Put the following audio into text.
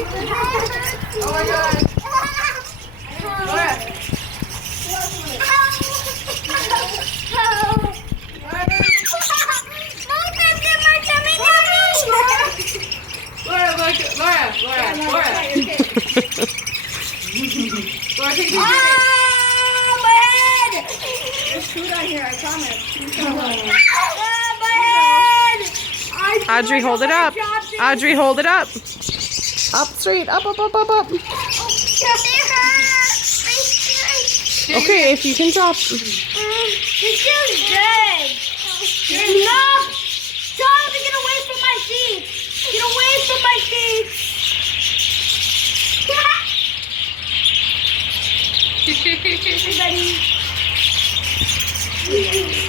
Oh my god. Laura. Laura, Laura, Laura, Laura. Laura, take your My head! There's food on here, I promise. My head! Audrey, hold it up. Audrey, hold it up. Up straight. Up, up, up, up, up. Okay, if you can drop. This feels good. Enough! Jonathan, get away from my feet! Get away from my feet! Everybody.